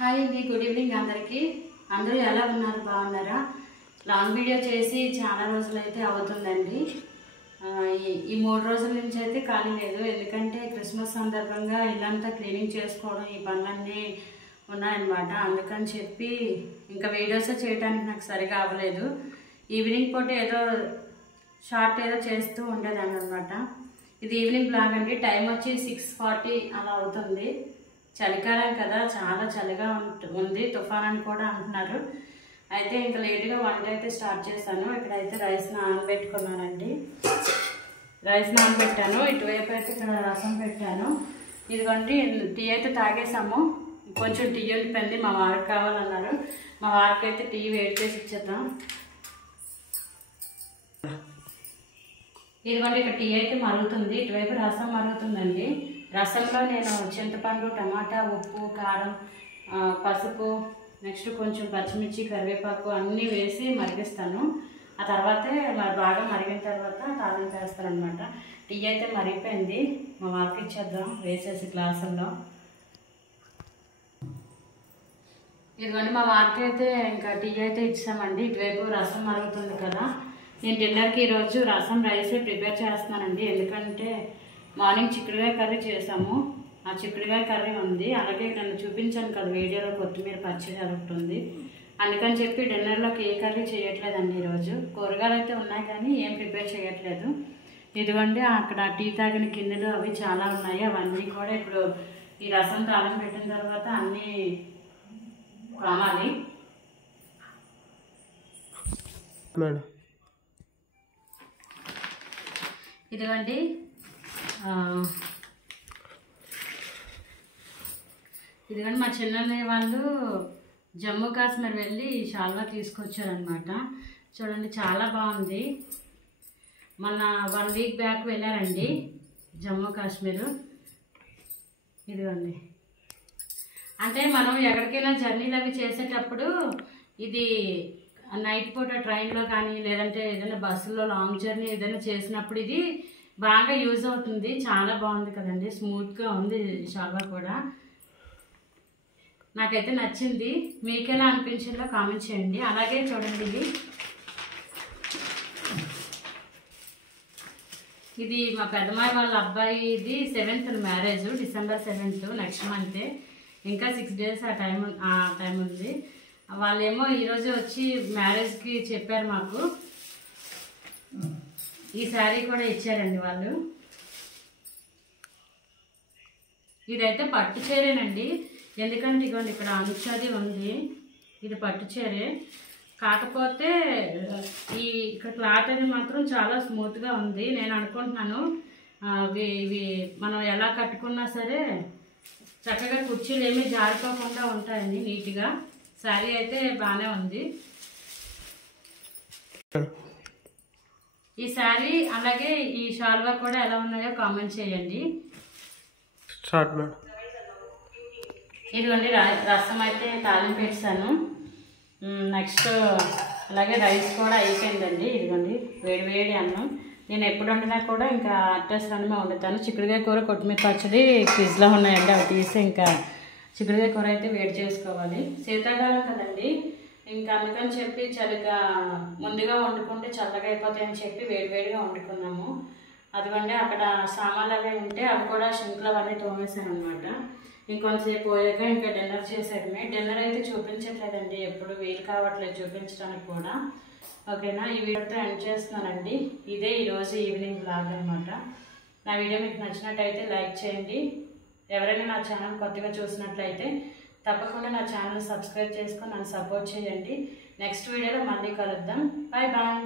Hi అండి, good evening అందరికీ. అందరూ ఎలా ఉన్నారు? బాగున్నారా? లాంగ్ వీడియో చేసి చాలా రోజులు అయితే అవుతుందండి. ఈ 3 రోజుల నుంచి అయితే ఖాళీ లేదు. ఎందుకంటే క్రిస్మస్ సందర్భంగా ఇల్లంతా క్లీనింగ్ చేసుకోవడం, ఈ పనులన్నీ ఉన్నాయన్నమాట. అందుకని చెప్పి ఇంకా వీడియోస్ చేయడానికి నాకు సరిగా అవ్వలేదు. ఈవినింగ్ పూట ఏదో షార్ట్ ఏదో చేస్తూ ఉండేదాన్ని అనమాట. ఇది ఈవినింగ్ బ్లాగ్ అండి. టైం వచ్చి 6:40 అలా అవుతుంది. చలికాలం కదా, చాలా చలిగా ఉంది. తుఫాన్ అని కూడా అంటున్నారు. అయితే ఇంకా లేట్గా వంట అయితే స్టార్ట్ చేశాను. ఇక్కడైతే రైస్ నానబెట్టుకున్నానండి. రైస్ నానబెట్టాను. ఇటువైపు అయితే ఇక్కడ రసం పెట్టాను. ఇదిగోండి, టీ అయితే తాగేసాము. కొంచెం టీ ఉండిపోయింది, మా వారికి కావాలన్నారు. మా వారికి అయితే టీ వేడి చేసి ఇచ్చేద్దాం. ఇదిగోండి, ఇక్కడ టీ అయితే మరుగుతుంది. ఇటువైపు రసం మరుగుతుందండి. రసంలో నేను చింతపండు, టమాటా, ఉప్పు, కారం, పసుపు, నెక్స్ట్ కొంచెం పచ్చిమిర్చి, కరివేపాకు అన్నీ వేసి మరిగిస్తాను. ఆ తర్వాతే బాగా మరిగిన తర్వాత తాలింపు వేస్తాను అనమాట. టీ అయితే మరిగిపోయింది. మా వారికి ఇచ్చేద్దాం వేసేసి గ్లాసుల్లో. ఇదిగోండి, మా వారికి అయితే ఇంకా టీ అయితే ఇచ్చామండి. ఇటువైపు రసం మరుగుతుంది కదా. నేను డిన్నర్కి ఈరోజు రసం రైస్ ప్రిపేర్ చేస్తున్నానండి. ఎందుకంటే మార్నింగ్ చిక్కుడుకాయ కర్రీ చేసాము. ఆ చిక్కుడుకాయ కర్రీ ఉంది. అలాగే నన్ను చూపించాను కదా వీడియోలో, కొత్తిమీర పచ్చడి ఒకటి ఉంది. అందుకని చెప్పి డిన్నర్లోకి ఏ కర్రీ చేయట్లేదండి ఈరోజు. కూరగాయలు అయితే ఉన్నాయి కానీ ఏం ప్రిపేర్ చేయట్లేదు. ఇదిగోండి, అక్కడ టీ తాగిన గిన్నెలు అవి చాలా ఉన్నాయి. అవన్నీ కూడా ఇప్పుడు ఈ రసం తాళం పెట్టిన తర్వాత అన్నీ కావాలి. ఇదిగోండి, ఇదిగోండి, మా చిన్నన్నయ్య వాళ్ళు జమ్మూ కాశ్మీర్ వెళ్ళి షాల్వా తీసుకొచ్చారనమాట. చూడండి, చాలా బాగుంది. మొన్న 1 వీక్ బ్యాక్ వెళ్ళారండి జమ్మూ కాశ్మీరు. ఇదిగోండి, అంటే మనం ఎక్కడికైనా జర్నీలు అవి చేసేటప్పుడు ఇది నైట్ పూట ట్రైన్లో కానీ లేదంటే ఏదైనా బస్సులో లాంగ్ జర్నీ ఏదైనా చేసినప్పుడు ఇది బాగా యూజ్ అవుతుంది. చాలా బాగుంది కదండి, స్మూత్గా ఉంది షాల్వా కూడా. నాకైతే నచ్చింది. మీకెలా అనిపించిందో కామెంట్ చేయండి. అలాగే చూడండి, ఇది మా పెద్దమ్మాయి వాళ్ళ అబ్బాయిది 7th marriage, December 7th, next మంతే. ఇంకా 6 days ఆ టైం ఉంది. వాళ్ళేమో ఈరోజు వచ్చి మ్యారేజ్కి చెప్పారు మాకు. ఈ శారీ కూడా ఇచ్చారండి వాళ్ళు. ఇదైతే పట్టు చీరేనండి. ఎందుకంటే ఇదిగోండి, ఇక్కడ అంచది ఉంది. ఇది పట్టు చీరే, కాకపోతే ఇక్కడ క్లాత్ అది మాత్రం చాలా స్మూత్గా ఉంది. నేను అనుకుంటున్నాను ఇవి మనం ఎలా కట్టుకున్నా సరే చక్కగా కుర్చీలు ఏమీ జారిపోకుండా ఉంటాయండి నీట్గా. శారీ అయితే బాగానే ఉంది. ఈ శారీ అలాగే ఈ షాల్వా కూడా ఎలా ఉన్నాయో కామెంట్ చేయండి. ఇదిగోండి, రసం అయితే తాలింపు పెట్టాను. నెక్స్ట్ అలాగే రైస్ కూడా అయిపోయిందండి. ఇదిగోండి, వేడి వేడి అన్నం. నేను ఎప్పుడు వండినా కూడా ఇంకా అడ్రస్ అన్నమే వండుతాను. చిక్కుడుకాయ కూర, కొత్తిమీర పచ్చడి ఫ్రిడ్జ్లో ఉన్నాయండి. అవి తీసి ఇంకా చిక్కుడుకాయ కూర అయితే వేడి చేసుకోవాలి. శీతాకాలం కదండి, ఇంకా అందుకని చెప్పి చలిగా ముందుగా వండుకుంటే చల్లగా అయిపోతాయని చెప్పి వేడివేడిగా వండుకున్నాము. అదిగోండి, అక్కడ సామాన్లు అవి ఉంటే అవి కూడా షింక్లో అవన్నీ తోమేశాను అనమాట. ఇంకొంతసేపు పోయాక ఇంకా డిన్నర్ చేసేయడమే. డిన్నర్ అయితే చూపించట్లేదండి, ఎప్పుడు వీలు కావట్లేదు చూపించడానికి కూడా. ఓకేనా, ఈ వీడియోతో ఎండ్ చేస్తున్నానండి. ఇదే ఈరోజు ఈవినింగ్ బ్లాగ్ అనమాట. నా వీడియో మీకు నచ్చినట్టయితే లైక్ చేయండి. ఎవరైనా నా ఛానల్ కొత్తగా చూసినట్లయితే తప్పకుండా నా ఛానల్ సబ్స్క్రైబ్ చేసుకొని నన్ను సపోర్ట్ చేయండి. నెక్స్ట్ వీడియోలో మళ్ళీ కలుద్దాం. Bye bye.